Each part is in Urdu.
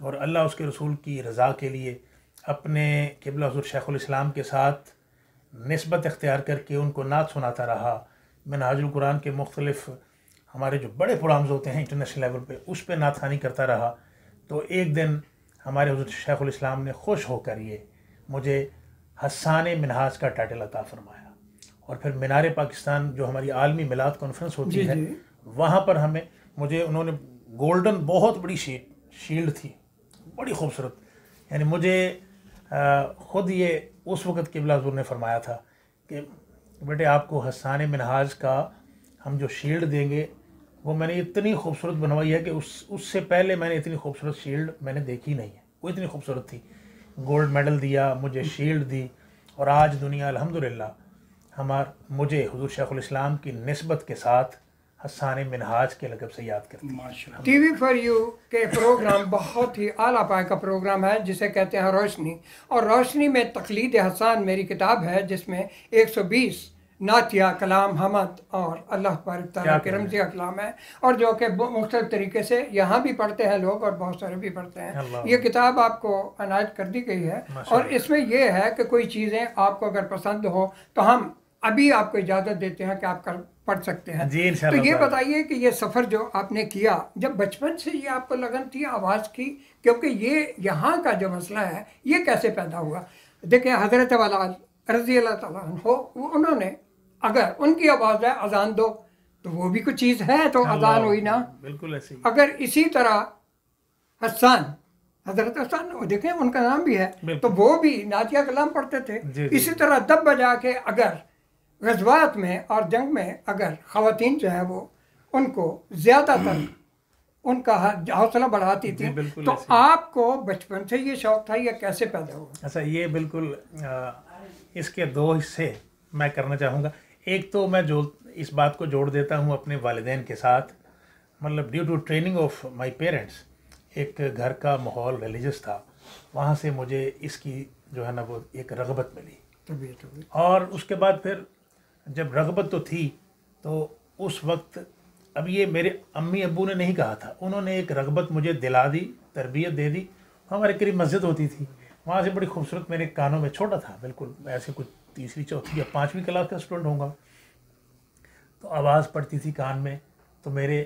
اور اللہ اس کے رسول کی رضا کے لیے اپنے قبلہ حضور شیخ الاسلام کے ساتھ نسبت اختیار کر کے ان کو نعت سناتا رہا. منہاج القرآن کے مختلف ہمارے جو بڑے پروگرامز ہوتے ہیں انٹرنیشنل لیول پہ اس پہ نعت خوانی کرتا رہا. تو ایک دن ہمارے حضور شیخ الاسلام نے خوش ہو کر یہ مجھے حسان منہاج کا ٹائٹل عطا فرمایا. اور پھر مینار پاکستان جو ہماری عالمی میلاد کانفرنس ہوتی ہے وہاں پر مجھے انہوں نے گولڈن بہت بڑی شیلڈ تھی بڑی خوبصورت، یعنی مجھے خود یہ اس وقت قبلہ حضور نے فرمایا تھا کہ بیٹے آپ کو حسان منہاج کا ہم جو شیلڈ دیں گے وہ میں نے اتنی خوبصورت بنوائی ہے کہ اس سے پہلے میں نے اتنی خوبصورت شیلڈ میں نے دیکھی نہیں ہے. وہ اتنی خوبصورت تھی. گولڈ میڈل دیا، مجھے شیلڈ دی، اور آج دنیا الحمدللہ مجھے حضور شیخ الاسلام کی نسبت کے ساتھ حسان منہاج کے لقب سے یاد کرتی ہے. ٹی وی فار یو کے پروگرام بہت ہی اعلیٰ پائے کا پروگرام ہے جسے کہتے ہیں روشنی. اور روشنی میں تقلید حسان میری کتاب ہے جس میں 120 نعتیہ کلام حمد اور اللہ تبارک تعالیٰ کے رمزیہ کلام ہے، اور جو کہ مختلف طریقے سے یہاں بھی پڑھتے ہیں لوگ اور بہت سارے بھی پڑھتے ہیں. یہ کتاب آپ کو عنایت کر دی گئی ہے، اور اس میں یہ ہے کہ کوئی چیزیں آپ کو اگر پسند ہو تو ہم ابھی آپ کو اجازت دیتے ہیں کہ آپ پڑھ سکتے ہیں. تو یہ بتائیے کہ یہ سفر جو آپ نے کیا، جب بچپن سے یہ آپ کو لگن تھی آواز کی، کیونکہ یہ یہاں کا جو مسئلہ ہے یہ کیسے پیدا ہوا؟ دیکھیں حضرت والا رضی اللہ تعالیٰ عنہ انہوں نے اگر ان کی آواز ہے اذان دو تو وہ بھی کچھ چیز ہے تو اذان ہوئی نا. بالکل ایسے. اگر اسی طرح حسان حضرت حسان دیکھیں ان کا نام بھی ہے تو وہ بھی نعتیہ کلام پڑھتے تھے. اسی طرح دب بجا کے اگر غزوات میں اور جنگ میں اگر خواتین جو ہے وہ ان کو زیادہ تر ان کا حوصلہ بڑھاتی تھی. تو آپ کو بچپن سے یہ شوق تھا، یہ کیسے پیدا ہوا؟ اچھا، یہ بالکل اس کے دو حصے میں کرنا چاہوں گا. ایک تو میں اس بات کو جوڑ دیتا ہوں اپنے والدین کے ساتھ، مطلب due to training of my parents ایک گھر کا ماحول ریلیجس تھا، وہاں سے مجھے اس کی جو ہے نا وہ ایک رغبت ملی. اور اس کے بعد پھر جب رغبت تو تھی تو اس وقت اب یہ میرے امی ابو نے نہیں کہا تھا، انہوں نے ایک رغبت مجھے دلا دی، تربیت دے دی. ہمارے قریب مسجد ہوتی تھی، وہاں سے بڑی خوبصورت میرے کانوں میں، چھوٹا تھا بالکل، ایسے کچھ تیسری چوتھی یا 5ویں کلاس کا اسٹوڈنٹ ہوں گا، تو آواز پڑتی تھی کان میں، تو میرے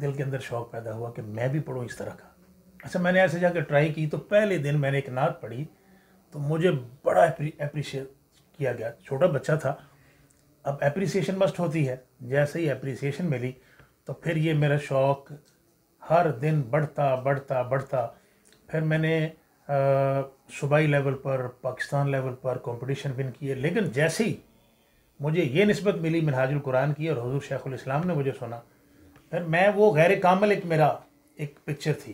دل کے اندر شوق پیدا ہوا کہ میں بھی پڑھوں اس طرح کا. اچھا، میں نے ایسے جا کے ٹرائی کی تو پہلے دن میں نے ایک نعت پڑھی تو مجھے بڑا اپریشیٹ کیا گیا. چھوٹا بچہ تھا، اب اپریسیشن مسٹ ہوتی ہے. جیسے ہی اپریسیشن ملی تو پھر یہ میرا شوق ہر دن بڑھتا بڑھتا بڑھتا. پھر میں نے صوبائی لیول پر، پاکستان لیول پر کمپٹیشن ون کیے. لیکن جیسے ہی مجھے یہ نسبت ملی منہاج القرآن کی اور حضور شیخ الاسلام نے مجھے سنا، پھر میں وہ غیر کامل میرا ایک پکچر تھی،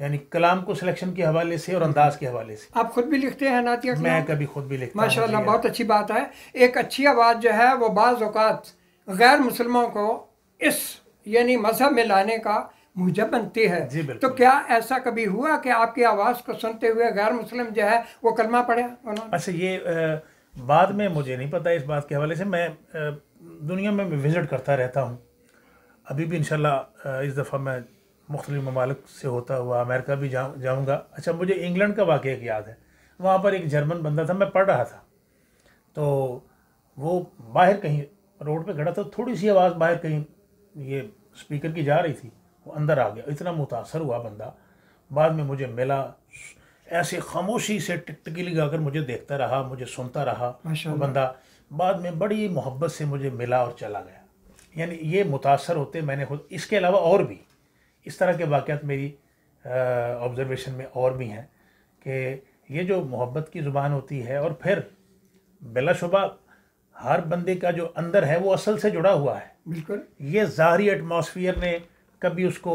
یعنی کلام کو سلیکشن کے حوالے سے اور انداز کے حوالے سے. آپ خود بھی لکھتے ہیں نعتیہ کلام؟ میں کبھی خود بھی لکھتا ہوں. ماشاءاللہ، بہت اچھی بات ہے. ایک اچھی آواز جو ہے وہ بعض اوقات غیر مسلموں کو اس یعنی مذہب میں لانے کا موجب بنتی ہے. تو کیا ایسا کبھی ہوا کہ آپ کی آواز کو سنتے ہوئے غیر مسلم جو ہے وہ کلمہ پڑھے انہوں نے؟ اچھا، یہ بعد میں مجھے نہیں پتہ اس بات کے حوالے سے. میں دنیا میں وزٹ کرتا رہتا ہوں، ابھی بھی انشاءاللہ اس دفعہ میں مختلف ممالک سے ہوتا ہوا امریکہ بھی جاؤں گا. اچھا، مجھے انگلینڈ کا واقعہ ایک یاد ہے. وہاں پر ایک جرمن بندہ تھا، میں پڑھ رہا تھا تو وہ باہر کہیں روڈ پہ کھڑا تھا، تھوڑی سی آواز باہر کہیں یہ اسپیکر کی جا رہی تھی، وہ اندر آ گیا. اتنا متاثر ہوا بندہ، بعد میں مجھے ملا، ایسے خاموشی سے ٹکٹکی لگا کر مجھے دیکھتا رہا، مجھے سنتا رہا. وہ بندہ بعد میں بڑی محبت سے مجھے ملا اور چلا گیا. یعنی یہ متاثر ہوتے میں نے خود. اس کے علاوہ اور بھی اس طرح کے واقعات میری آبزرویشن میں اور بھی ہیں کہ یہ جو محبت کی زبان ہوتی ہے، اور پھر بلا شبہ ہر بندے کا جو اندر ہے وہ اصل سے جڑا ہوا ہے. بالکل. یہ ظاہری ایٹماسفیئر نے کبھی اس کو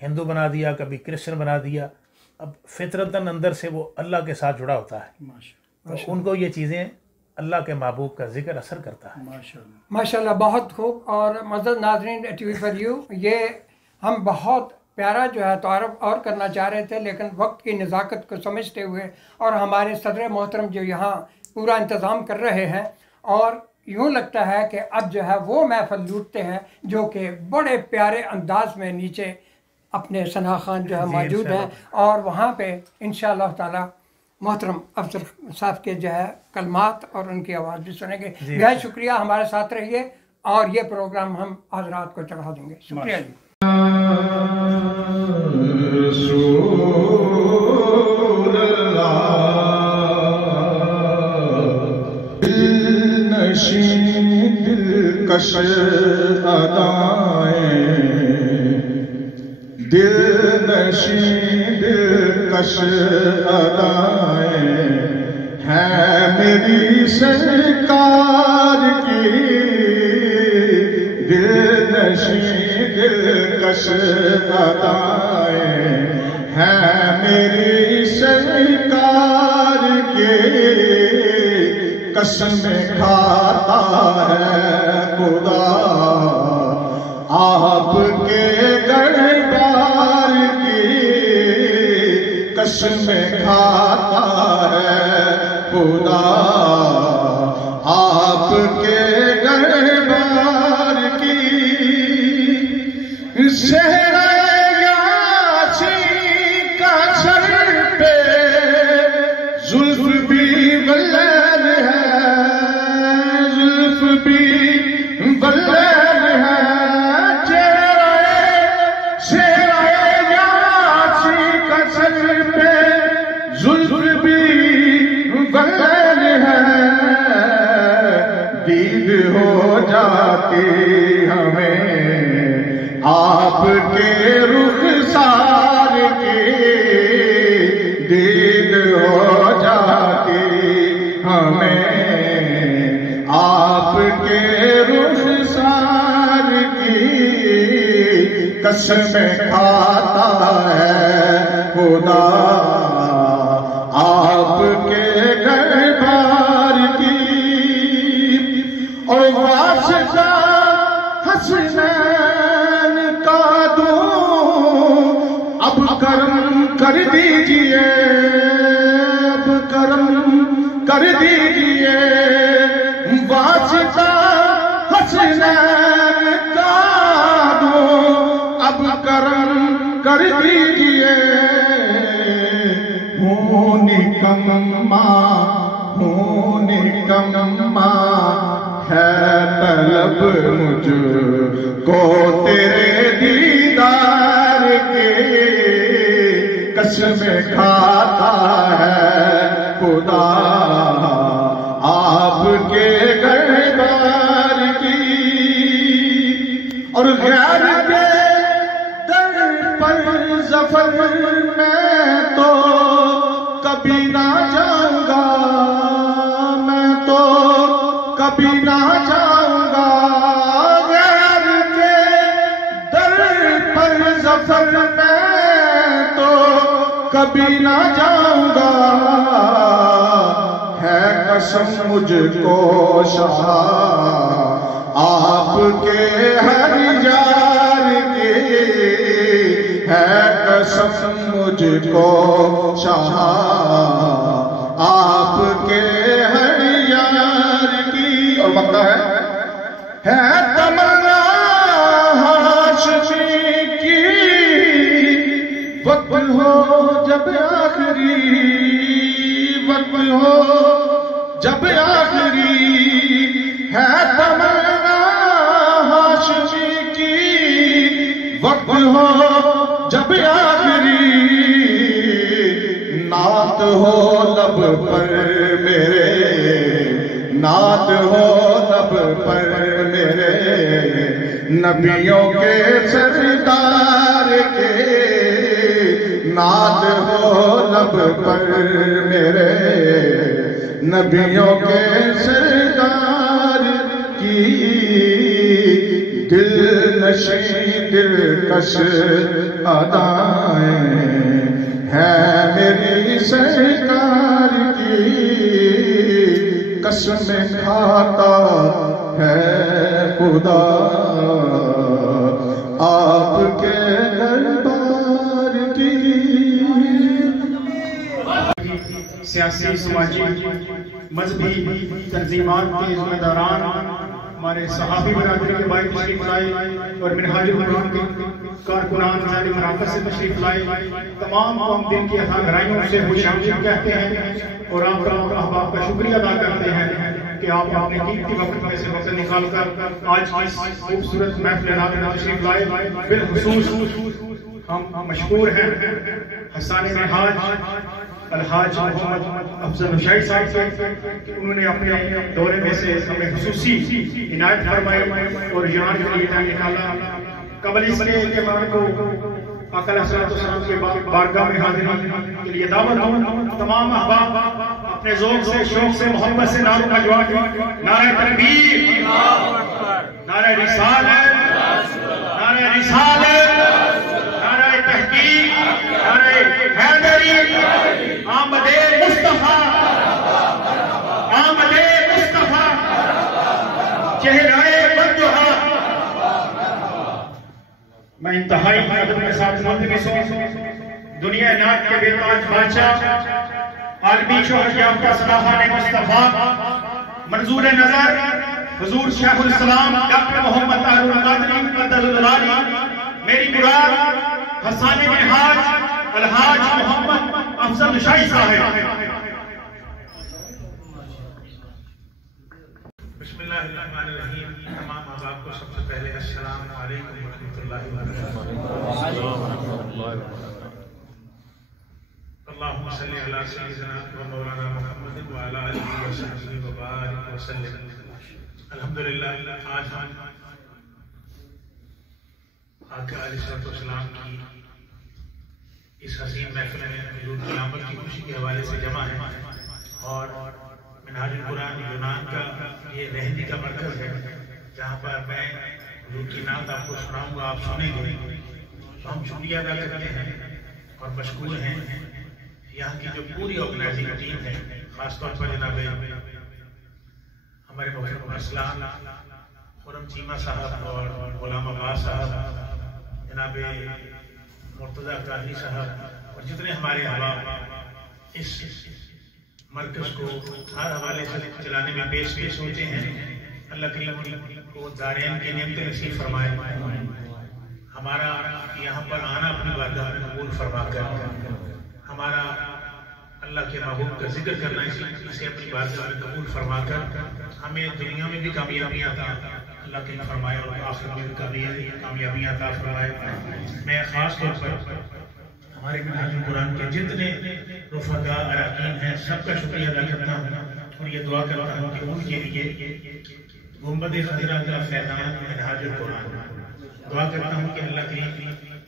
ہندو بنا دیا، کبھی کرسچن بنا دیا. اب فطرتاً اندر سے وہ اللہ کے ساتھ جڑا ہوتا ہے. تو ان کو یہ چیزیں اللہ کے محبوب کا ذکر اثر کرتا ہے. ماشاءاللہ، بہت خوب. اور معزز ناظرین ٹی وی فار یو، یہ ہم بہت پیارا جو ہے تعارف اور کرنا چاہ رہے تھے، لیکن وقت کی نزاکت کو سمجھتے ہوئے اور ہمارے صدر محترم جو یہاں پورا انتظام کر رہے ہیں، اور یوں لگتا ہے کہ اب جو ہے وہ محفل لوٹتے ہیں جو کہ بڑے پیارے انداز میں نیچے اپنے ثنا خان جو ہے موجود ہیں، اور وہاں پہ انشاءاللہ تعالی محترم افضل صاحب کے جو ہے کلمات اور ان کی آواز بھی سنیں گے۔ بہت شکریہ، ہمارے ساتھ رہیے اور یہ پروگرام ہم حضرات کو چڑھا دیں گے۔ شکریہ جی۔ دلکش ادائیں، دلنشین دلکش ادائیں ہیں میری سرکار کی، دلنشین دلکش ادائیں ہیں میری سرکار کی، قسم کھاتا ہے خدا آپ کے دربار کی، قسم کھاتا ہے خدا آپ کے دربار کی، صحرا یاسین کا سر پہ زلف بھی بلند ہے، زلف بھی بلند ہے، صحرا یاسین کا سر پہ زلف بھی بلند ہے، دید ہو جاتی ہمیں آپ کے رخسار کی، دید ہو جاتی ہمیں آپ کے رخسار کی، قسم کھاتا ہے خدا آپ کے دربار کی، اور واسطہ حسنین کا دوں اب کرم کر دیجئے، اب کرم کر دیجئے، واسطہ حسنین کا دوں اب کرم کر دیجئے، ہوں نکما ہے طلب مجھ کو تیرے دیدار کی، قسم کھاتا ہے خدا آپ کے دربار کی، اور غیر کے در پر ظفر میں تو کبھی نہ جاؤں گا، میں تو کبھی نہ جاؤں گا، غیر کے در پر ظفر میں تو کبھی نہ جاؤں گا، ہے قسم مجھ کو شاہ آپ کے ہر یار کی، ہے قسم مجھ کو شاہ آپ کے ہر یار کی، اور بندہ ہے تمنا ہاشمی کی، وقت ہو جب آخری، وقت ہو جب آخری، ہے تمنا ہاشمی کی، وقت ہو جب آخری، نعت ہو لب پر میرے، نعت ہو لب پر میرے، نبیوں کے سردار کے، نعت ہو لب پر میرے، نبیوں کے سردار کی، دل نشین دلکش ادائیں ہیں میری سرکار کی، قسم کھاتا ہے خدا آپ کے دربار کی۔ سیاسی سماجی مذہبی تنظیمات کے ذمہ داران ہمارے صحابی برادری کے بھائی تشریف لائے اور منہاج القرآن کے کارکنان ذاتی مراکز سے تشریف لائے، تمام قوم دین کی گہرائیوں سے خوش آمدید کہتے ہیں اور آپ کا احباب کا شکریہ ادا کرتے ہیں کہ آپ اپنے قیمتی وقت میں سے وقت نکال کر آج اس خوبصورت محفل نات میں تشریف لائے۔ بالخصوص ہم مشکور ہیں حسان منہاج الحاج محمد افضل نشائی صاحب سے کہ انہوں نے اپنے دورے میں سے ہمیں خصوصی عنایت فرمائی اور یہاں کے لیے ٹائم نکالا۔ قبل اس کے کہ میں کو آقا علیہ السلام کے بارگاہ میں حاضری کے لیے دعوت دوں، تمام احباب اپنے ذوق سے، شوق سے، محبت سے نعروں کا جواب دیں۔ نعرہ تکبیر، نعرہ رسالت، نعرہ رسالت، نعرہ تحقیق، نعرہ حیدری، آمد مصطفیٰ، آمد مصطفیٰ، چہرہ بدوہا۔ میں انتہائی ادب کے ساتھ ملتمس ہوں دنیا نات کے بے تاج بادشاہ عالمی شہرت یافتہ صلاحان مصطفیٰ منظور نظر حضور شیخ الاسلام ڈاکٹر محمد طاہر القادری قدس العالی، میری مراد حسان منہاج الحاج محمد افضل نشائی صاحب۔ بسم اللہ الرحمن الرحیم۔ تمام احباب کو سب سے پہلے السلام علیکم ورحمۃ اللہ وبرکاتہ۔ اللہم صلی علی سیدنا و مولانا محمد وعلی آلہ وصحبہ وبارک وسلم۔ الحمدللہ آج ہم آقا علیہ السلام کی اس حسین محفل میں حضور کی آمد کی خوشی کے حوالے سے جمع ہیں اور منہاج القرآن یونان کا یہ رہنی کا مرکز ہے جہاں پر میں حضور کی نعت آپ کو سناؤں گا، آپ سنیں گے تو ہم شکریہ ادا کرتے ہیں اور مشکور ہیں یہاں کی جو پوری آرگنائزنگ ٹیم ہے، خاص طور پر جناب ہمارے محترم اسلام خرم چیمہ صاحب اور غلام عباس صاحب، جناب مرتضیٰ قادری صاحب اور جتنے ہمارے احباب اس مرکز کو ہر حوالے سے چلانے میں پیش ہوتے ہیں۔ اللہ کریم کو دارین کی نعمت نصیب فرمائے، ہمارا یہاں پر آنا اپنی بارگاہ میں قبول فرما کر، ہمارا اللہ کے محبوب کا ذکر کرنا اسے اپنی بارگاہ میں قبول فرما کر ہمیں دنیا میں بھی کامیابیاں عطا اللہ کے فرمائے اور آخرت میں بھی کامیابیاں عطا فرمائے۔ میں خاص طور پر ہمارے منہاج القرآن کے جتنے رفقاء اراکین ہیں سب کا شکریہ ادا کرتا ہوں اور یہ دعا کرتا ہوں کہ ان کے لیے گنبد خضرا کا فیضان منہاج القرآن، دعا کرتا ہوں کہ اللہ کریم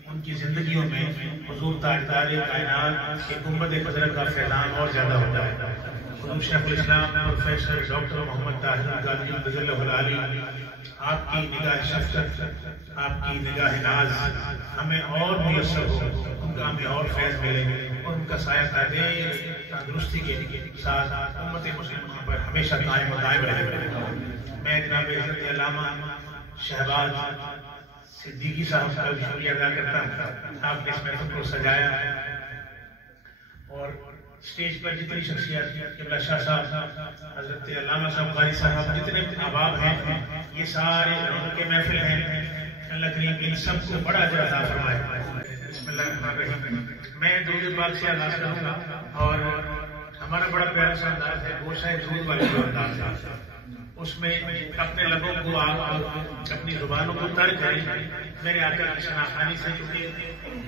ان کی زندگیوں میں حضور تاجدار کائنات کے گنبد خضرا کا فیضان اور زیادہ ہوتا ہے۔ حضور شیخ الاسلام پروفیسر ڈاکٹر محمد طاہر القادری قدس اللہ العالی، آپ کی نگاہ شفقت، آپ کی نگاہ ناز ہمیں اور میسر ہو، ان کا ہمیں اور فیض ملے اور ان کا سایہ قادر تندرستی کے ساتھ امت مسلمہ پر ہمیشہ قائم و دائم رہے۔ میں جناب حضرت علامہ شہباز صدیقی صاحب کا شکریہ ادا کرتا ہوں، آپ نے اس محفل کو سجایا اور اسٹیج پر جتنی شخصیات قبلہ شاہ صاحب، حضرت علامہ صاحب قاری صاحب، جتنے احباب ہیں یہ سارے ان کے محفل ہیں، اللہ کریم ان سب کو بڑا اجر عطا فرمائے۔ بسم اللہ الرحمن الرحیم۔ میں درود پاک سے آغاز کروں گا اور ہمارا بڑا پیارا سا انداز ہے، وہ شاید درود والے جو انداز ہے اس میں اپنے لبوں کو آپ اپنی زبانوں کو تر کریں۔ میرے آقا کی شناخانی سے چونکہ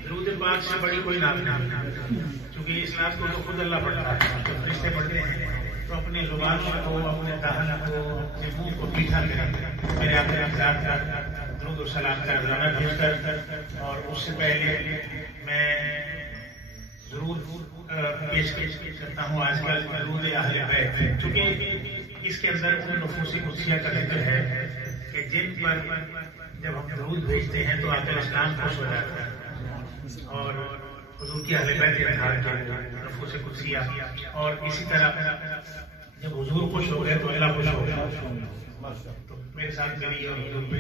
درود پاک سے بڑی کوئی نام نہیں، کیونکہ اس نعت کو تو خود اللہ پڑھتا ہے، جب فرشتے پڑھتے ہیں تو اپنی زبانوں کو، اپنے دہن کو، اپنے منہ کو میٹھا کریں۔ میرے آقا کی ذات کا درود و سلام کا نذرانہ بھیج کر اور اس سے پہلے میں ضرور پیش کرتا ہوں آج کل درود اہل بیت، چونکہ اس کے اندر ان نفوس قدسیہ کا ذکر ہے کہ جن پر جب ہم درود بھیجتے ہیں تو آقا اسلام خوش ہو جاتا ہے اور حضور کی اہل بیت اظہار کے نفوس قدسیہ، اور اسی طرح جب حضور خوش ہو گئے تو اللہ خوش ہو گیا۔ تو میرے ساتھ میری اور حضور پہ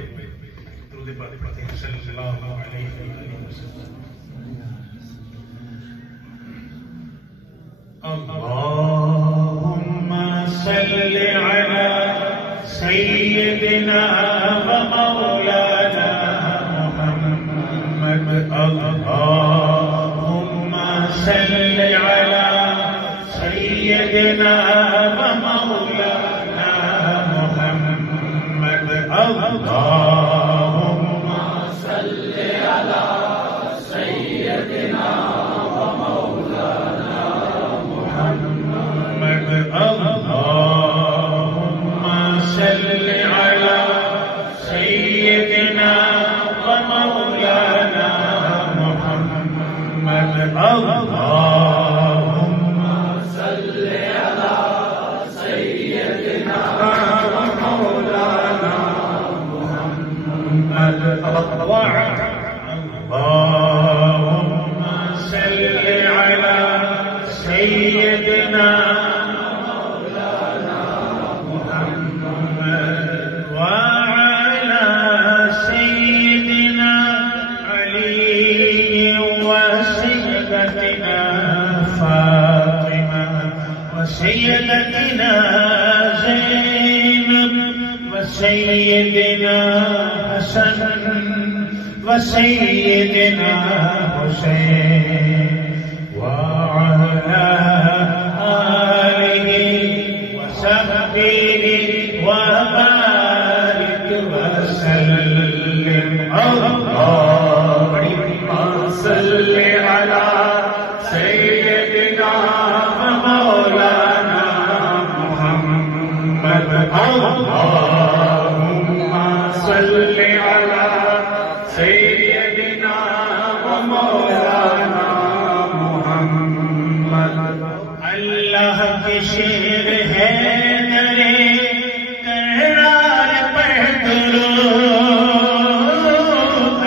درود پاک پڑھتے ہیں صلی اللہ علیہ وسلم۔ اللهم صل على سيدنا ومولانا محمد اللهم صل على سيدنا ومولانا محمد اللهم صل على سيدنا ومولانا محمد اللهم صل على سيدنا ومولانا محمد اللهم صل على سيدنا ومولانا محمد اللهم صل على سيدنا مولانا محمد وعلى سيدنا علي وسيدتنا فاطمة وسيدتنا زينب وسيدنا حسن وسيدنا حسين وعلى آله وصحبه وبارك وسلم اللهم صل على سيدنا ومولانا محمد اللهم صل على سيدنا ومولانا محمد اللہ کے شیر ہے درے کرار پڑھ درود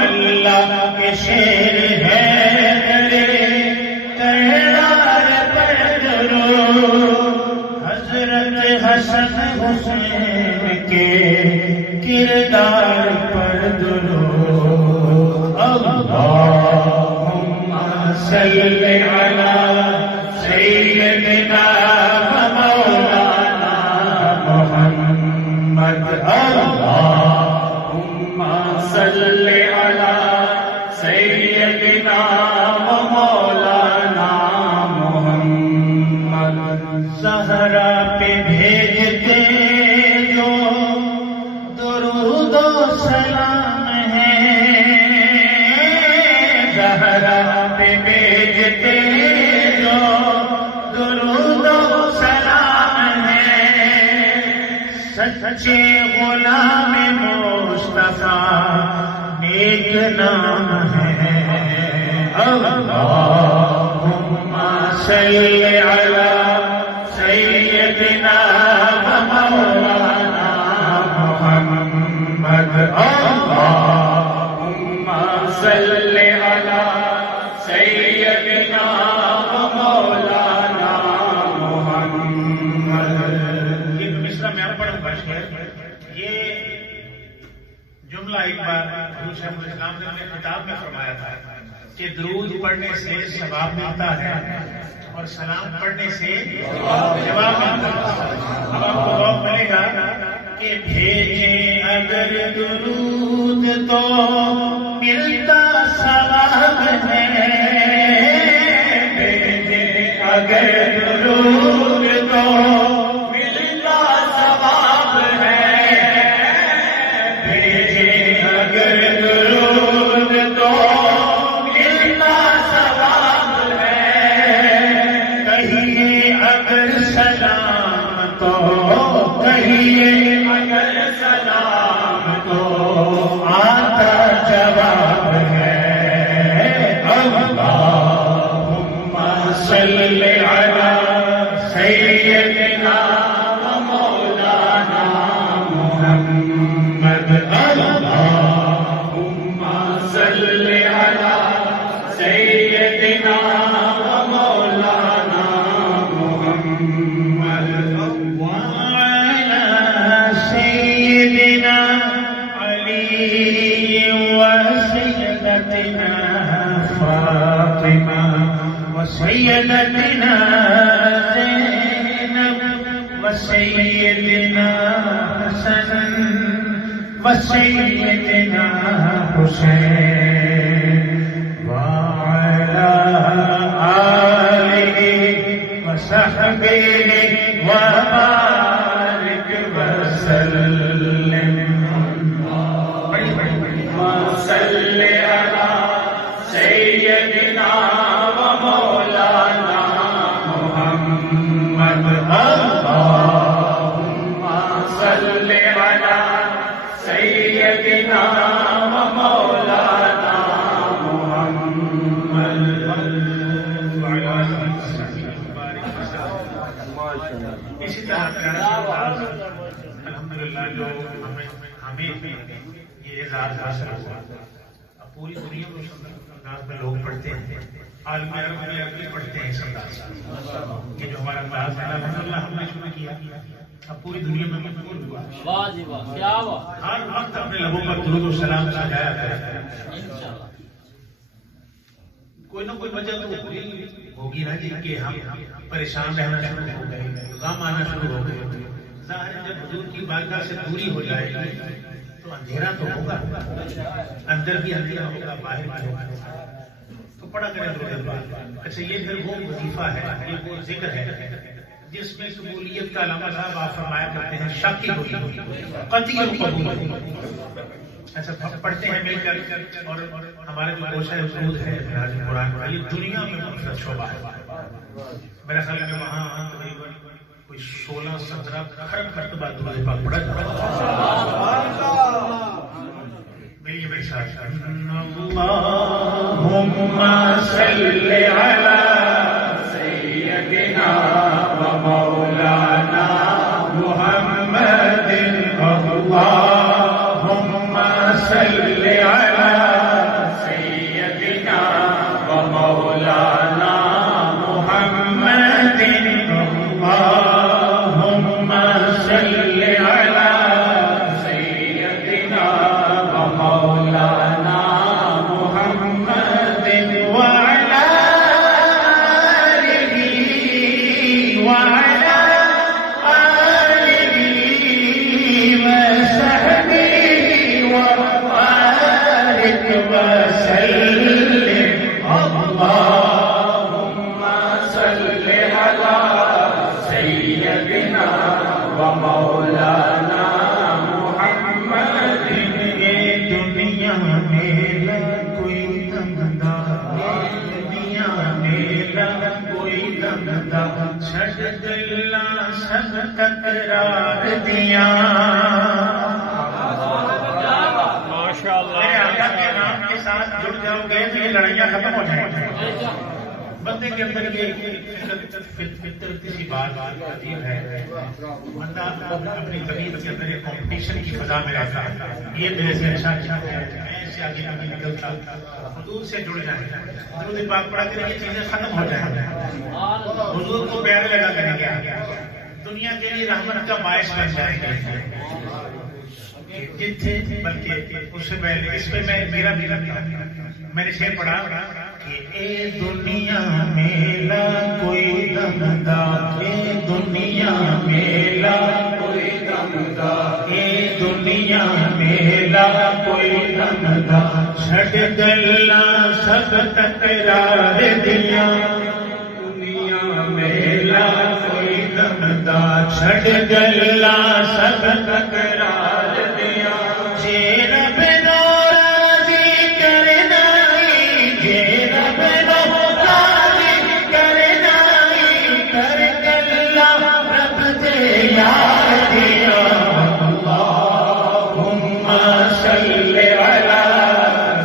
اللہ کے شیر ہے درے کرار پڑھ درود حضرت حسن حسین کے کردار پر درود اللہم صل علی سیدنا مولانا محمد اللہم صل علی سیدنا مولانا محمد زہرا پہ بھیجتے جو درود و سلام ہے زہرا پہ بھیجتے جو درود و سلام ہے سچے غلام مصطفیٰ نیک نام ہے اللہم صل علی سیدنا مولانا محمد اللہم صل علی سیدنا مولانا محمد. یہ مصرع میں آپ پڑھوں گا یہ جملہ ایک بار حضور شیخ الاسلام نے اپنے خطاب میں فرمایا تھا کہ درود پڑھنے سے ثواب ملتا ہے اور سلام پڑھنے سے جواب ملتا ہے. اب آپ کو ذوق ملے گا کہ بھیجیں اگر درود تو ملتا ثواب ہے بھیجیں اگر درود تو ملتا ثواب ہے بھیجیں اگر درود تو ملتا ثواب ہے کہیے اگر سلام تو کہیے اگر سلام تو آتا جواب ہے اللہم صل علی سیدنا مولانا محمد اللہم صل علی سیدنا مولانا محمد وعلى سيدنا علي وسيدتنا فاطمة وسيدتنا زينب وسيدنا حسن وسيدنا حسين وعلى آله وصحبه وبارك وسلم وصل على سيدنا ومولانا محمد اللهم صل على سيدنا ومولانا محمد اسی طرح الحمدللہ جو ہمیں یہ اعزاز حاصل ہوا. اب پوری دنیا میں اس انداز میں لوگ پڑھتے ہیں, عالم عرب میں بھی پڑھتے ہیں اس انداز سے. یہ جو ہمارا انداز ہے الحمدللہ ہم نے شروع کیا, اب پوری دنیا میں مقبول ہوا. واہ جی واہ, کیا بات. ہر وقت اپنے لبوں پر درود و سلام سجایا کرتے ہیں. کوئی نہ کوئی وجہ تو ہوگی نا جی کہ ہم پریشان رہنا شروع ہو گئے, غم آنا شروع ہو گئے. ظاہر جب حضور کی بارگاہ سے دوری ہو جائے گی تو اندھیرا تو ہوگا, اندر بھی اندھیرا ہوگا, باہر بھی ہوگا. تو پڑھا کریں درود پاک. اچھا یہ پھر وہ وظیفہ ہے, یہ وہ ذکر ہے جس میں قبولیت کا علامہ صاحب آپ فرمایا کرتے ہیں شاکی ہوئی قطعی قبول. اچھا پڑھتے ہیں مل کر, اور ہمارے جو کوشش وجود ہے قرآن کا یہ دنیا میں منفرد شعبہ ہے. میرا خیال ہے وہاں تقریباً کوئی 16-17 خرب مرتبہ درود پاک پڑھا جاتا ہے. میری میرے ساتھ اللہم صل علی سیدنا ومولانا محمد. اللہم صل علی سیدنا ومولانا محمد. اللہم صل علی سیدنا ومولانا محمد وعلى آله وعلى آله وصحبه وبارك وسلم. اللهم صل على سيدنا ومولانا محمد. دنیا میرا کوئی دمدا, دنیا میرا کوئی دمدا, چھٹ دلا سب تکرار دیا. میرے آقا کے نام کے ساتھ جڑ جاؤ گے تو یہ لڑائیاں ختم ہو جائیں گی. بندے کے اندر یہ فطرتی سی بات عجیب ہے, بندہ اپنی طبیعت کے اندر ایک کمپٹیشن کی فضا میں رہتا ہے. یہ میرے سے اچھا ہے, میں سے آگے نہیں نکلتا, حضور سے جڑ جائیں. درود پاک پڑھا کر یہ چیزیں ختم ہو جائیں. حضور کو پیارے لگا کریں گے, دنیا کے لیے رحمت کا باعث بن جائیں گے. جتنے بلکہ اس سے پہلے اس پہ میرا بھی لگتا, میں نے شعر پڑھا کہ اے دنیا میلا کوئی دمدا, اے دنیا میلا کوئی دمدا, اے دنیا میلا کوئی دمدا, چھٹ گلا سب تکرار دیا. دنیا میلا کوئی دمدا, چھٹ گلا سب تکرار دیا. رب ناراضی کرنائی, رب ناراضی کرنائی, کر گلا رب دے یار دیا. اللہم صل علی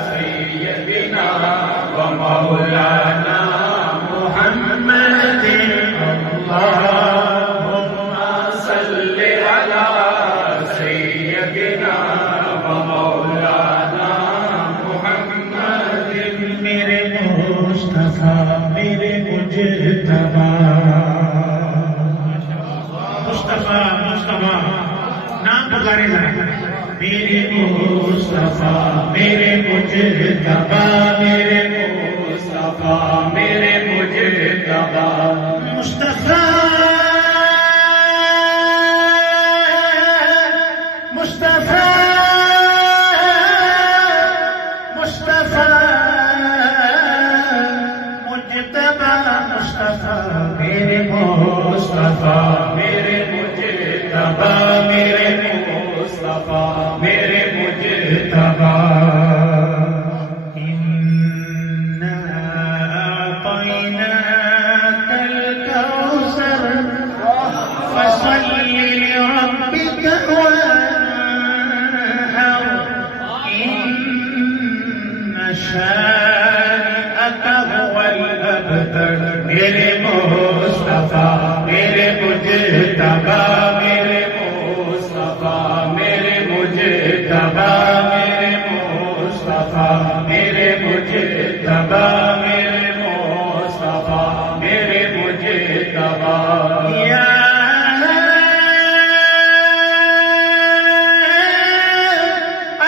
سیدنا ومولانا محمد. اللہم صل علی سیدنا ومولانا محمد. میرے مصطفیٰ میرے مجتبیٰ, مصطفیٰ مصطفیٰ نام پکارے ذرا. میرے مصطفیٰ میرے مجتبیٰ, میرے مصطفیٰ میرے مجتبیٰ. مصطفیٰ مصطفیٰ مصطفیٰ میرے مجتبیٰ میرے مصطفیٰ میرے مجتبیٰ اِنَّا أَعْطَيْنَاكَ الْكَوْثَرَ فَصَلِّ لِرَبِّكَ وَانْحَرْ إِنَّ شَانِئَكَ هُوَ الْأَبْتَرُ میرے مصطفیٰ میرے مجتبیٰ میرے مصطفیٰ میرے مجتبیٰ میرے مصطفیٰ میرے مجتبیٰ میرے مصطفیٰ میرے مجتبیٰ یا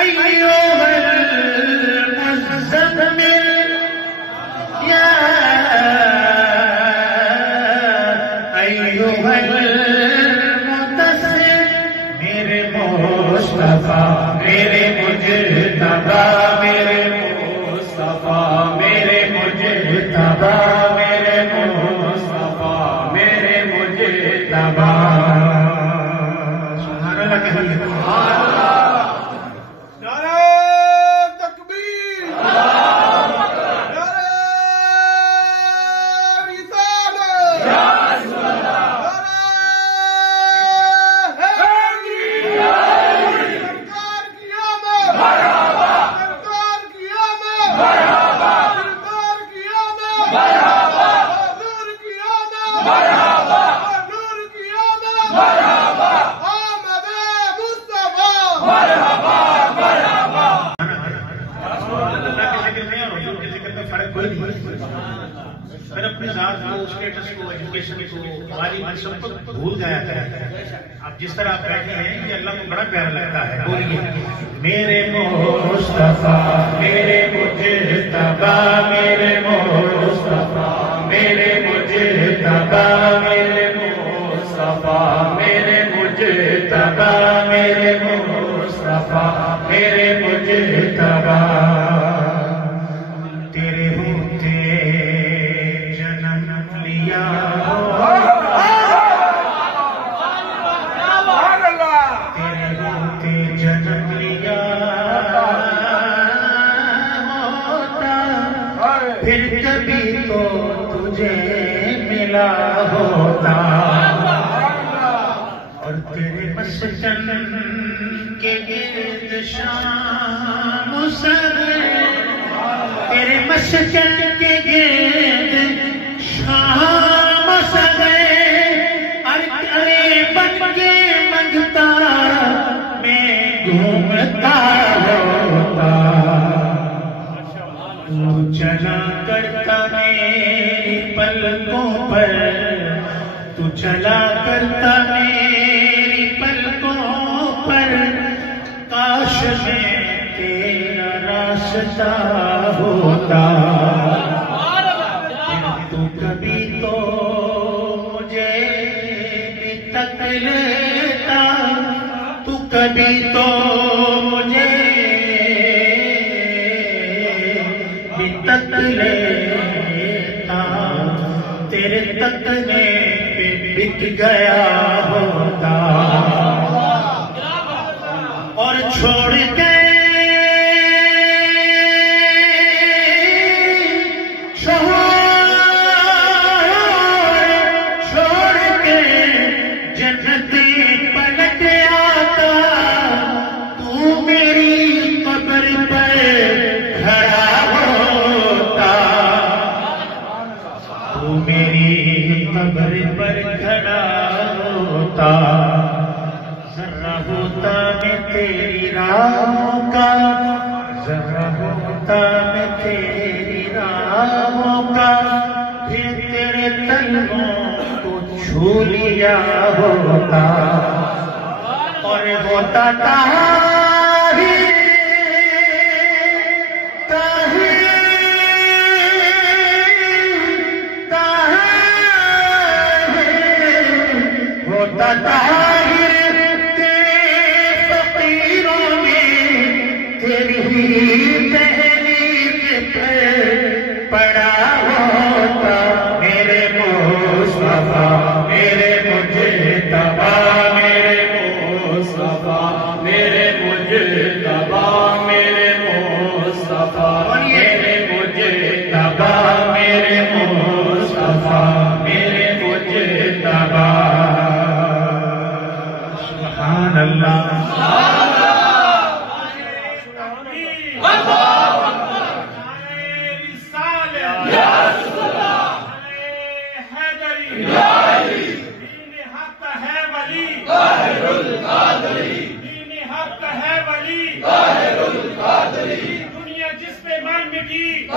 ایھا المزمل یا ایھا المدثر میرے مصطفیٰ میرے مجتبیٰ میرے مصطفیٰ میرے مجتبیٰ میرے مصطفیٰ میرے مجتبیٰ سبحان اللہ کہیے پھر اپنے ذات کو اسٹیٹس کو ایجوکیشن کو ہماری منصب کو بھول جایا کرتا ہے. اب جس طرح آپ بیٹھے ہیں یہ اللہ کو بڑا پیارا لگتا ہے. بولیے میرے مصطفیٰ میرے مجتبیٰ میرے مصطفیٰ میرے مجتبیٰ میرے مصطفیٰ میرے مجتبیٰ میرے مصطفیٰ میرے مجتبیٰ تیرے ہوتے جنم لیا تیرے ہوتے جنم لیا ہوتا پھر کبھی تو تجھے ملا ہوتا اور تیرے مسکن کے گرد شام سرے تیرے مسکن کے گرد شام سرے ارے بن کے منگتا میں گھومتا ہوتا تو چلا کرتا میری پلکوں پر تو چلا کرتا میری پلکوں پر کاش میں تیرا راستہ ہوتا تو کبھی تو مجھے بھی تک لیتا تو کبھی تو مجھے بھی تک لیتا تیرے تکنے پہ بک گیا ہوتا اور چھوڑ کے جنتی پلٹ آتا تو میری قبر پر کھڑا ہوتا تو میری قبر پر کھڑا ہوتا ذرا ہوتا میں تیری راہوں کا ذرا ہوتا میں تیری راہوں کا پھر تیرے تلووں کو چھو لیا ہوتا اور ہوتا ہوتا طاہر تیرے فقیروں میں تیری تحریک پر پڑا ہوتا میرے مصطفیٰ میرے مجتبیٰ علی دنیا جس پہ مان مٹی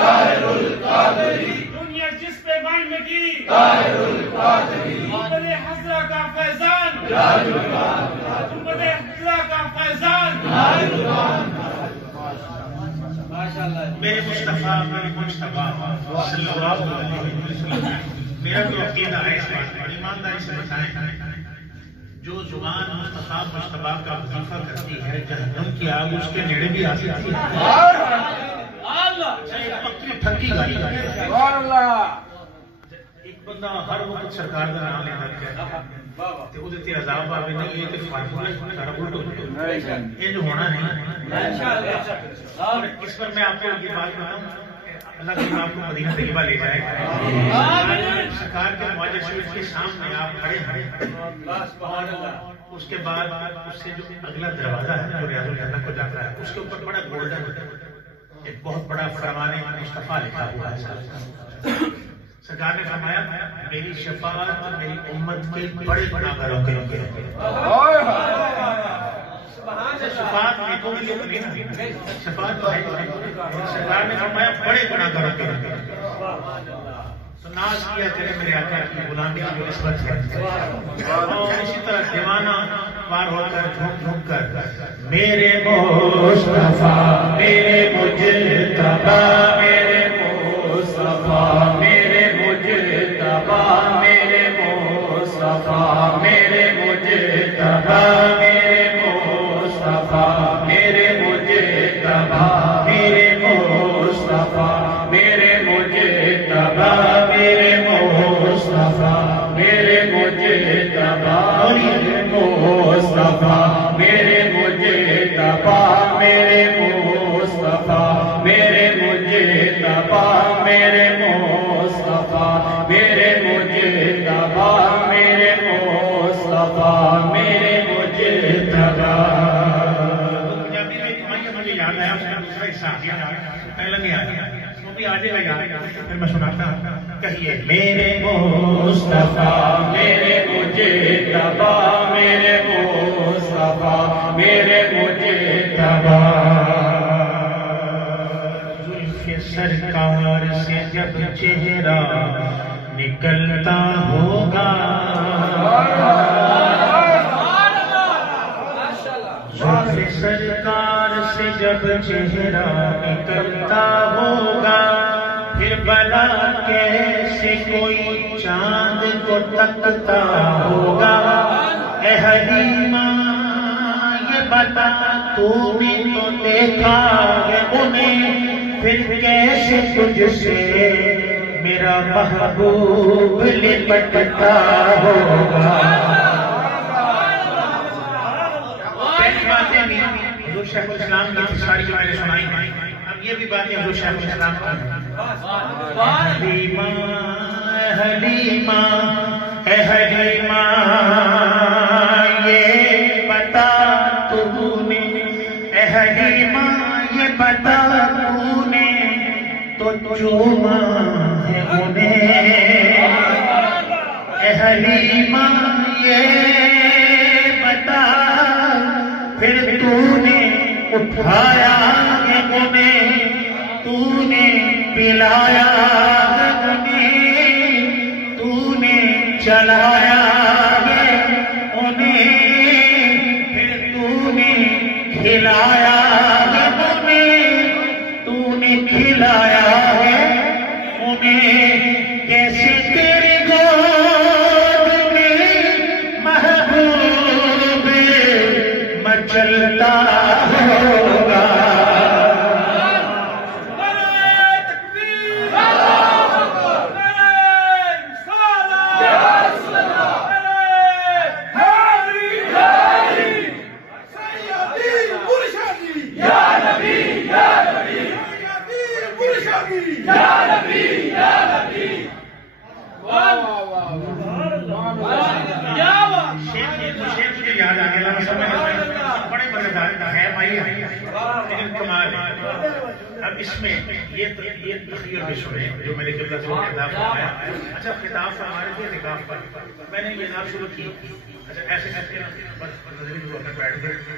دنیا جس پہ مان مٹی محمد حضرہ کا فیضان محمد حضرہ کا فیضان میرے مصطفیٰ صلی اللہ علیہ وسلم میرا جو عقیدہ ہے اس بات پر ایمانداری سے بتائیں جو زبان مصطفیٰ مجتبیٰ کا وظیفہ کرتی ہے جہنم کی آگ اس کے نیڑے بھی آ سکتی ہے پکی ٹھنڈی گاڑی ایک بندہ ہر وقت سرکار کا نام لینا تے وہ تے عذاب آوے نہیں یہ تے فارمولا سارا الٹا یہ جو ہونا نہیں اور اس پر میں آپ کو یہ بات بتاؤں اللہ تعالیٰ آپ کو مدینہ طیبہ لے جائے سرکار کے مواجہ شریف کے سامنے آپ کھڑے ہیں اس کے بعد اس سے جو اگلا دروازہ ہے جو ریاض الجنہ کو جاتا ہے اس کے اوپر بڑا گولڈن ایک بہت بڑا فرمان مصطفیٰ لکھا ہوا ہے سرکار نے فرمایا میری شفاعت میری امت کے بڑے گناہگاروں کے لیے شفاعت نیکوں کے لیے نہیں شفاعت سرکار نے فرمایا بڑے گناہگاروں کے لیے تو ناز کیا تیرے میرے آقا کی غلامی کی جو نسبت ہے اور اسی طرح دیوانہ پار ہو کر جھوم جھوم کر میرے مصطفیٰ میرے مجتبیٰ میرے مصطفیٰ میرے مجتبیٰ میرے مصطفیٰ میرے مجتبیٰ میرے مصطفیٰ میرے مجتبیٰ میرے مصطفیٰ میرے مجتبیٰ میرے مصطفیٰ میرے مجتبیٰ میرے مصطفیٰ میرے مجتبیٰ میرے مصطفیٰ میرے مجتبیٰ میرے مصطفیٰ میرے مجتبیٰ میرے مصطفیٰ میرے مجتبیٰ پنجابی میں مجھے یاد ہے دوسرا حصہ پہلا نہیں آیا وہ بھی آجے گا یاد پھر میں سناتا ہوں کہیے میرے مصطفیٰ میرے مجتبیٰ میرے مصطفیٰ میرے مجتبیٰ سرکار سے جب چہرہ نکلتا ہوگا سرکار سے جب چہرہ نکلتا ہوگا پھر بلا کیسے کوئی چاند کو تکتا ہوگا اے حلیمہ یہ بتا تو نے تو دیکھا ہے انہیں پھر کیسے تجھ سے میرا محبوب لپٹتا ہوگا پہلی باتیں حضور شیخ الاسلام کی ساری جو میں نے سنائی ہیں اب یہ بھی باتیں حضور شیخ الاسلام کی حلیمہ اے حلیمہ اے حلیمہ یہ بتا تو نے اے حلیمہ یہ بتا تو چوما ہے انہیں اے حلیمہ یہ بتا پھر تو نے اٹھایا ہے انہیں تو نے پلایا ہے انہیں تو نے چلایا ہے انہیں پھر تو نے کھلایا ہے انہیں تو نے کھلایا ہے انہیں کیسے تیری گود میں محبوب مچلتا ہوگا اب اس میں یہ تخیر بھی سنے جو میں نے قبلہ سے خطاب فرمایا اچھا خطاب فرمانے کے نکاح پر میں نے یہ نام شروع کی اچھا ایسے بس نظری جو اپنے بیٹھ گئے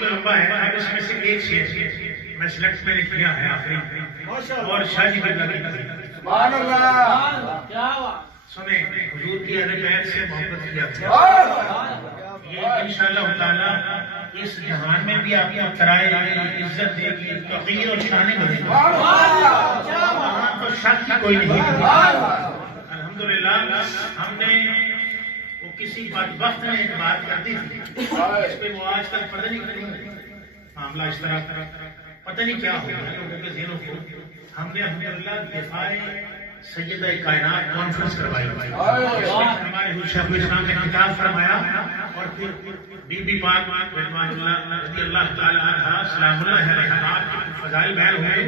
تو لمبا ہے، اب اس میں سے ایک شعر میں سلیکٹ میں نے کیا ہے آخری، اور شاہ جی قبلہ کی نظر سنیں حضور کی اہل بیت سے محبت کیا تھا، یہ انشاءاللہ تعالیٰ اس جہان میں بھی آپ کو کرائے عزت دے گی، توقیر اور شانے دے گی، وہاں تو شک کی کوئی نہیں۔ الحمدللہ ہم نے وہ کسی بدبخت نے ایک بات کر دی تھی، اس پہ وہ آج تک پتہ نہیں کیوں معاملہ اس طرح پتہ نہیں کیا ہو گیا لوگوں کے ذہنوں کو۔ ہم نے الحمدللہ دفاع سیدہ کائنات کانفرنس کروائی، ہمارے شیخ الاسلام نے خطاب فرمایا، اور پھر بی بی پاک رضوان اللہ رضی اللہ تعالی عنہا سلام اللہ علیہا کی فضائل بیان ہوئے۔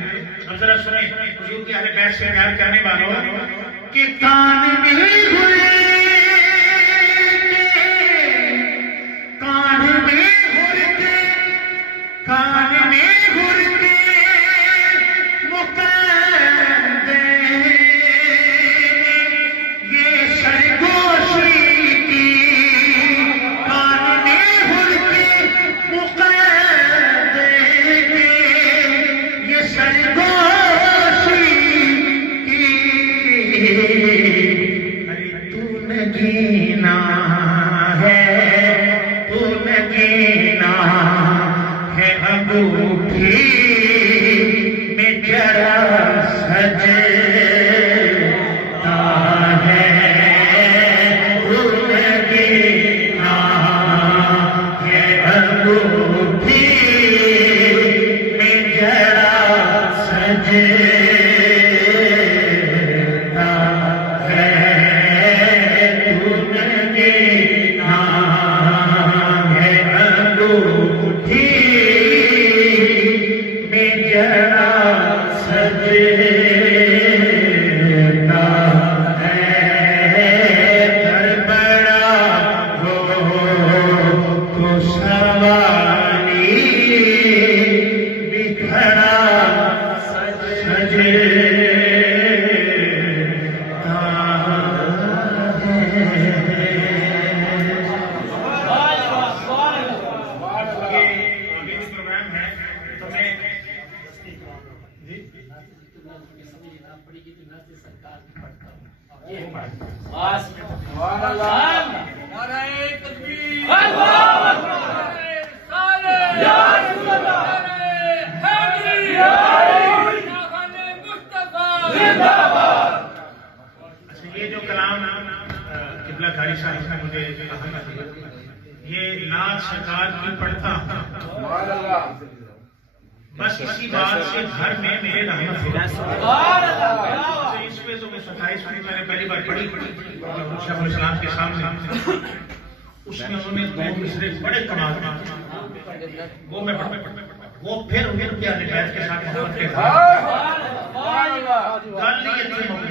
اب ذرا سنیں حضور کی اہل بیت سے پیار کرنے والوں کہ کان میں ہوئے کان میں ہوتے کان میں ہوتے مقدے یہ سرگوشی کی کان میں ہوتے مقدے یہ سرگوشی کی تو نگینا ہے تو نگینا ہے انگوٹھی میں جرا سجتا ہے تو نگینا ہے انگوٹھی میں جرا سجتا ہے تو نگینا ہے انگوٹھی میں جرا سجتا ہے در بڑا ہو تو سواری بکھرا سجتا یہ جو کلام قبلہ کاری صاحب نے مجھے کہا تھا، یہ نعت سرکار کی پڑھتا بس اسی بات سے گھر میں میرے رحمت ہو گئی۔ اس پہ تو میں 27 میں نے پہلی بار پڑھی شیخ الاسلام کے سامنے، اس میں انہوں نے دو مصرے بڑے کمال میں وہ میں پڑھ وہ پھر اہل بیت کے ساتھ محبت کے تھے۔ گل نہیں اتنی موقعی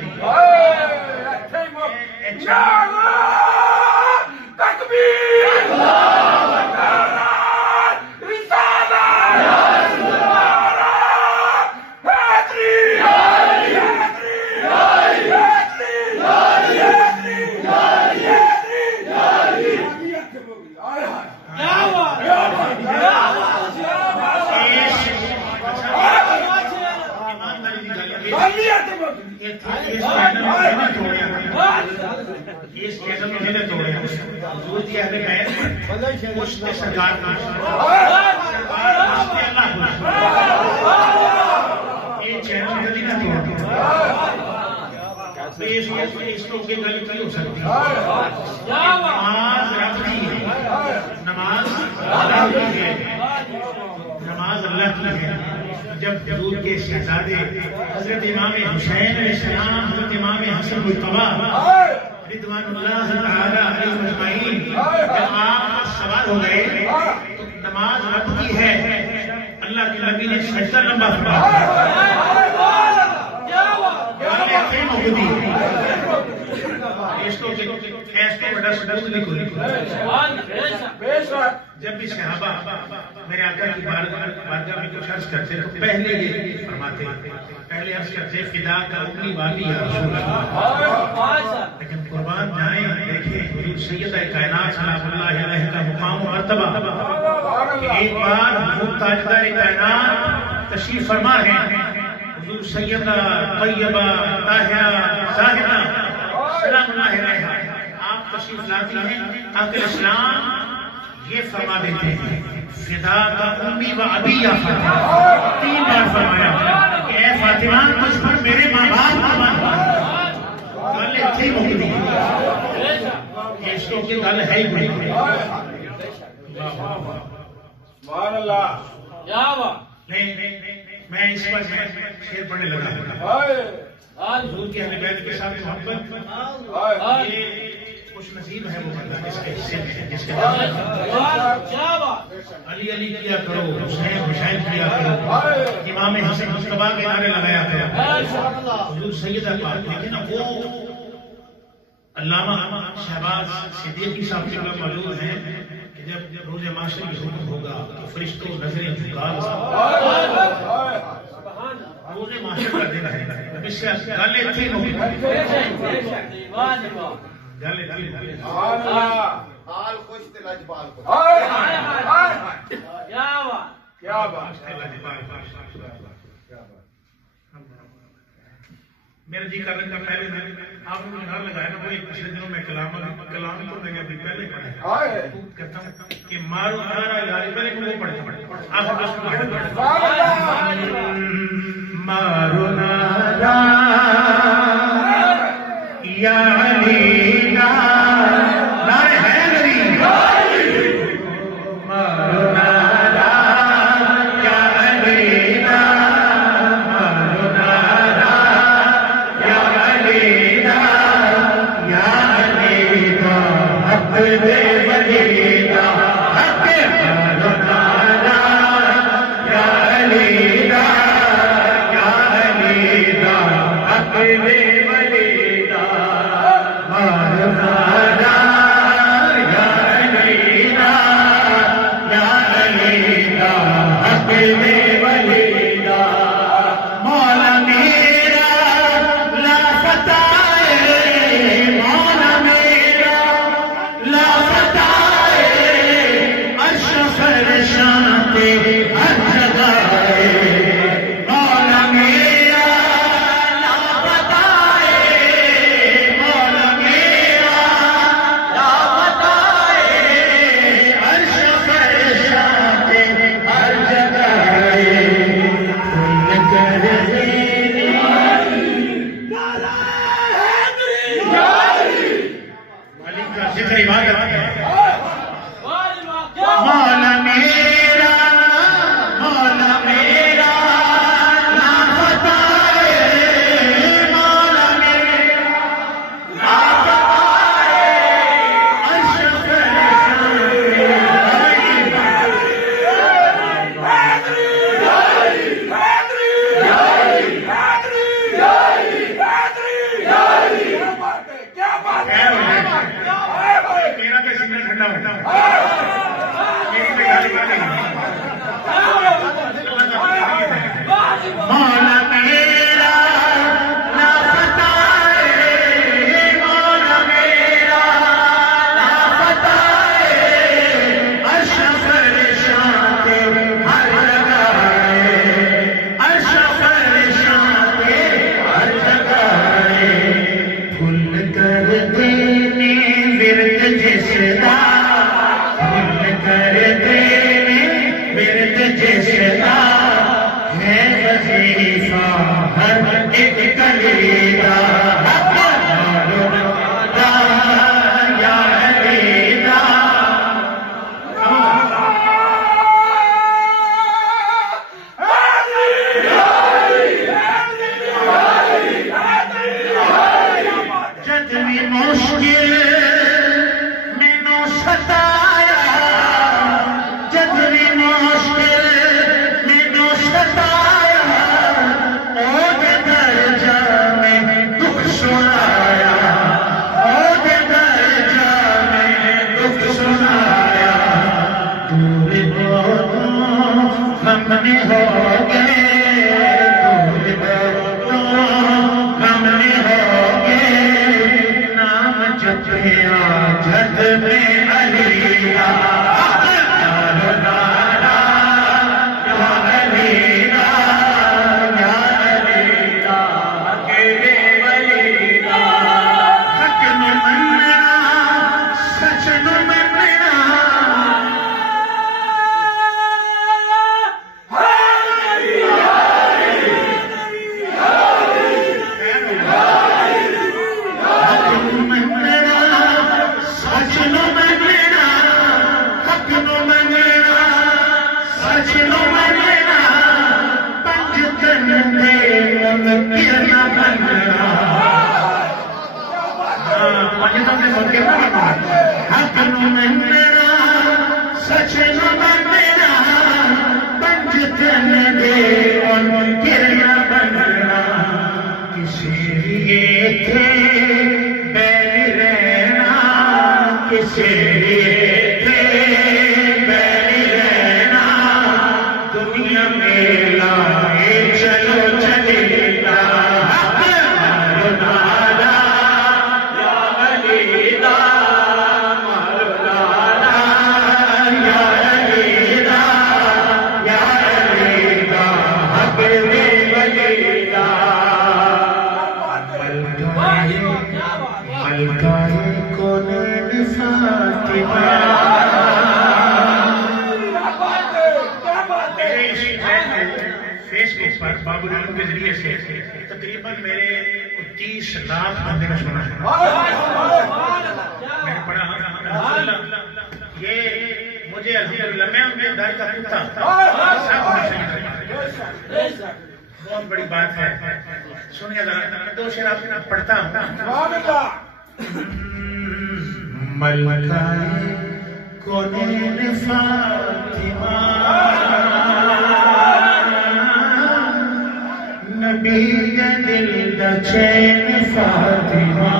اس چینل میں نے توڑے حضور کی اہل بیت اس نے سرکار کا یہ چینل کبھی نہ توڑا، اس کو کے گل نہیں ہو سکتی۔ نماز رب کی ہے، نماز اللہ کی ہے، نماز اللہ کی ہے۔ جب حضور کے شہزادے حضرت امام حسین علیہ السلام، حضرت امام حسن مجتبی رضوان اللہ تعالی علیہ اجمعین جب آپ پر سوار ہو گئے تو نماز رب کی ہے، اللہ کے نبی نے سجدہ لمبا فرمایا۔ جب بھی صحابہ میرے آقا کی بارگاہ میں کچھ عرض کرتے تو پہلے یہ فرماتے، پہلے عرض کرتے فدا کا اپنی والی یا رسول اللہ، لیکن قربان جائیں دیکھیں حضور سیدہ کائنات صلی اللہ علیہ کا مقام و مرتبہ کہ ایک بار حضور تاجدار کائنات تشریف فرما ہے، حضور سیدہ طیبہ طاہرہ زاہدہ سلام اللہ علیہا آپ تشریف لاتی ہیں، آقا اسلام یہ فرما دیتے ہیں فدا کا امی و ابی یا فاطمہ، 3 بار فرمایا کہ اے فاطمہ مجھ پر میرے ماں باپ کا مان، گل اتنی مکتی یہ اس کی گل ہے ہی نہیں۔ سبحان اللہ، کیا بات، نہیں میں اس پر شعر پڑھنے لگا، حضور کی اہل بیت کے ساتھ محبت یہ خوش نصیب ہے وہ بندہ جس کے حصے میں ہے، جس کے علی علی کیا کرو، حسین حسین کیا کرو، امام حسن مصطفیٰ کے نعرے لگایا کرو، حضور سیدہ پاک لیکن وہ علامہ شہباز صدیقی صاحب کے لوگ موجود ہیں کہ جب روز معاشر کی حکم ہوگا کہ فرشتوں نظریں جھکا روز معاشر کا دن ہے، اس سے گالے تھی ہوگی گالے تھی ہوگی حال خوش تے لجپال کو، کیا بات، میرا جی کرنے کا پہلے میں آپ نے گھر لگایا نا وہ ایک پچھلے دنوں میں کلام تو میں ابھی پہلے پڑھا کہتا ہوں کہ مارو نارا یاری پہلے وہ پڑھتا آخر بس مارو نارا یاری نارے ہے غریب مارو نارا جھٹ میں علی مجدوں کے موقع پر حق نو مننا سچ نو مننا بنجتن دے ان گرنا بننا کسی لیے تھے بین رہنا کسی لیے تھے بین رہنا دنیا میں لائے چلو چلیتا بابو نام کے ذریعے سے تقریباً میرے 30 لاکھ بندے کا سنا ہے میں نے پڑھا یہ مجھے الحمدللہ میں ان کے دار کا پوتا بہت بڑی بات ہے. سنیے ذرا دو شعر آپ نے پڑھتا ہوں. ملکہ کونین فاطمہ نبی دل دا چین فاطمہ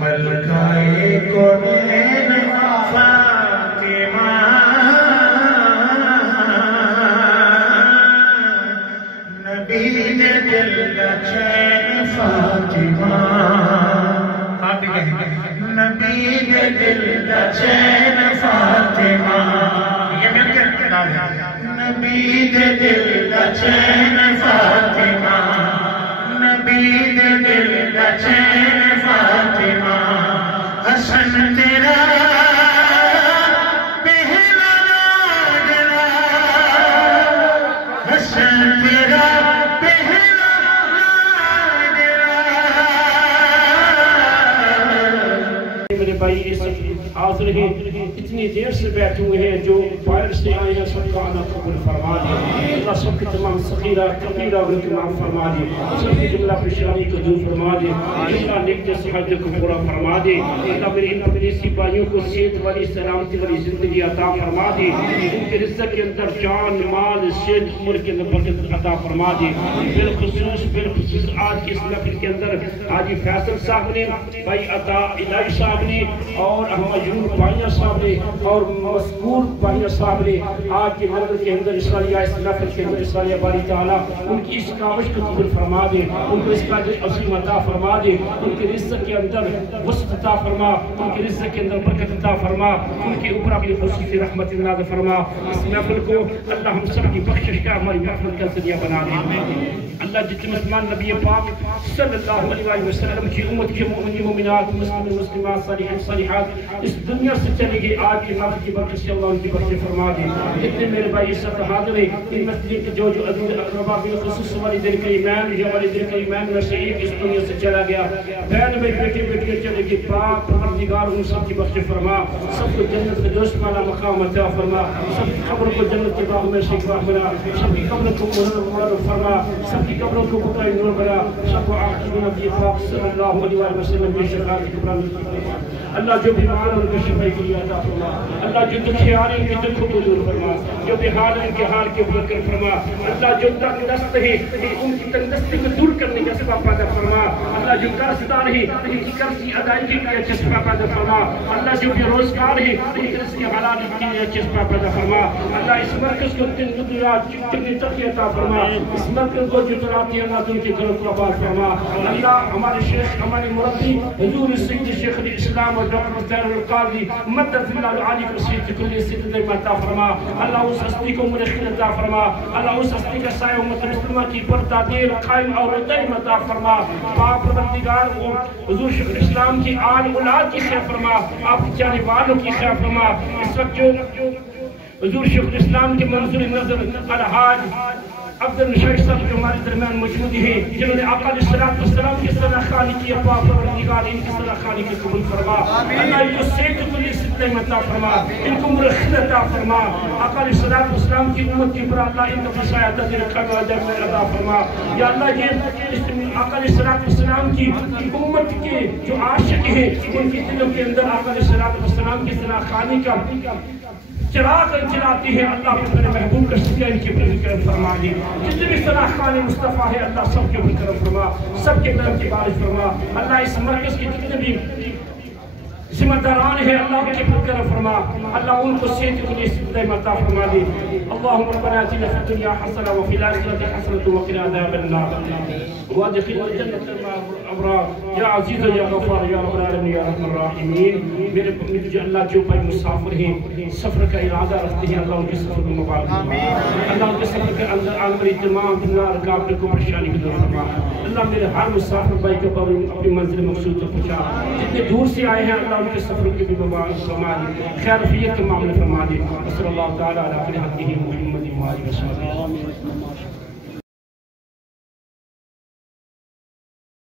ملکہ کونین فاطمہ نبی دل دا چین فاطمہ نبی دل دا چین فاطمہ یہ مل کے کتاب ہے. نبی دل دا چین فاطمہ نبی دل دا چین فاطمہ حسن تیرا پہلا لاڈلا حسن تیرا پہلا لاڈلا. میرے بھائی اس حاضر ہیں اتنی دیر سے بیٹھے ہوئے ہیں جو باہر سے آئے ہیں سب کا اللہ قبول فرما دے. اللہ سب کے تمام صغیرہ کبیرہ ان کے معاف فرما دے. سب کی جملہ پریشانی کو دور فرما دے. اللہ نیک صحت کو پورا فرما دے. اللہ میرے ان پریسی بھائیوں کو صحت والی سلامتی والی زندگی عطا فرما دے. ان کے رزق کے اندر جان مال صحت عمر کے اندر برکت عطا فرما دے. بالخصوص آج اس نفل کے اندر حاجی فیصل صاحب نے بھائی عطا الہی صاحب نے اور احمد بھائیہ صاحب نے اور مذکور بھائیہ صاحب نے آج کے مرد کے اندر اسلالیہ اس نفل کے اندر اسلالیہ باری تعالیٰ ان کی اس کاوش کو قبول فرما دے. ان کو اس کا عظیم عطا فرما دے. ان کے رزق کے اندر وسط عطا فرما. ان کے رزق کے اندر برکت عطا فرما. ان کے اوپر اپنی خصوصی رحمت نازل فرما. اس محفل کو اللہ ہم سب کی بخشش کا ہماری محفل کا ذریعہ بنا دے. اللہ جتنے مسلمان نبی پاک صلی اللہ علیہ وسلم کی امت کے مومنین مومنات مسلمان مسلمات صالحین صالحات اس دنیا سے چلے گئے آج کے محفل کی برکت سے اللہ ان کی بخشش فرما دے. اتنے میرے بھائی اس وقت حاضر ہیں ان مسجد کے جو عزیز اقربا بالخصوص والدین کا ایمان یا والدین کا ایمان میں سے ایک اس دنیا سے چلا گیا. بہن بھائی بیٹے بیٹیاں چلے گئے. پاک پروردگار ان سب کی بخشش فرما. سب کو جنت فردوس والا مقام عطا فرما. سب کی قبر کو جنت کے باغ میں سے ایک باغ بنا. سب کی قبر کو منور فرما. سب کی قبروں کو بقائے نور بنا. سب کو آخر نبی پاک صلی اللہ علیہ وسلم کی شفاعت کی قرآن. اللہ جو بیمار ان کو شفاء کی عطا فرما. اللہ جو دکھے آ رہے ہیں دکھ کو دور فرما. جو بے حال ان کے حال کے برکت فرما. اللہ جو تنگ دست ہے ان کی تنگ دستی کو دور کرنے کا سبب پیدا فرما. اللہ جو قرض دار ہے ان کی قرض کی ادائیگی کا چسپا پیدا فرما. اللہ جو بے روزگار ہے ان کی رزق کی حلال کی چسپا پیدا فرما. اللہ اس مرکز کو کتنی ترقی عطا فرما. اس مرکز کو جو چلاتی ہے اللہ ان کے گھروں کو آباد فرما. اللہ ہمارے شیخ ہمارے مربی حضور سید شیخ الاسلام اور ڈاکٹر طاہر القاضی مدد اللہ العالی کو سید کلی سید عطا فرما. اللہ اس ہستی کو منخر عطا فرما. اللہ اس ہستی کا سایہ امت مسلمہ کی برتا دیر قائم اور دائم عطا فرما. پاک پروردگار کو حضور شیخ الاسلام کی آل اولاد کی خیر فرما. آپ کی جانے والوں کی خیر فرما. اس وقت جو حضور شیخ الاسلام کے منظور نظر الحاج عبد الشیخ صاحب جو ہمارے درمیان موجود ہیں جنہوں نے آقا علیہ السلام کی صلاح خانی کی. پاک پروردگار ان کی صلاح خانی کی قبول فرما. اللہ ان کو صحت کو حفظ عطا فرما، ان کو مرخص عطا فرما، آقا علیہ الصلوۃ والسلام کی امت کے پر اللہ ان کو سایہ رکھا گا اجر میں عطا فرما۔ یا اللہ یہ آقا علیہ الصلوۃ والسلام کی امت کے جو عاشق ہیں ان کے دلوں کے اندر آقا علیہ الصلوۃ والسلام کی صلاح خانی کا چراغ جلاتی ہے، اللہ اپنے محبوب کا شکر ان کے اوپر کرم فرما دی۔ جتنے بھی صلاح خان مصطفیٰ ہے اللہ سب کے اوپر کرم فرما، سب کے درم کی بارش فرما۔ اللہ اس مرکز کے جتنے بھی ذمہ داران ہیں اللہ ان کے اوپر کرم فرما، اللہ ان کو صحت کے لیے استقامت عطا فرما دی۔ اللهم ربنا آتنا في الدنيا حسنة وفي الآخرة حسنة وقنا عذاب النار وادخلنا الجنة مع الأبرار یا عزیز یا غفار یا رب العالمین یا رحم الراحمین۔ میرے جو اللہ کے اوپر مسافر ہیں سفر کا ارادہ رکھتے ہیں اللہ ان کے سفر کو مبارک فرما، اللہ ان کے سفر کے اندر آنے والی تمام رکاوٹوں کو پریشانی کو دور فرما، اللہ میرے ہر مسافر بھائی کو اپنی منزل مقصود تک پہنچا، جتنے دور سے آئے ہیں اللہ ان کے سفر کے بھی مبارک فرما دی، خیر رفیت کے معاملے فرما دی۔ صلی اللہ تعالیٰ علیہ وسلم محمد و آلہ وصحبہ۔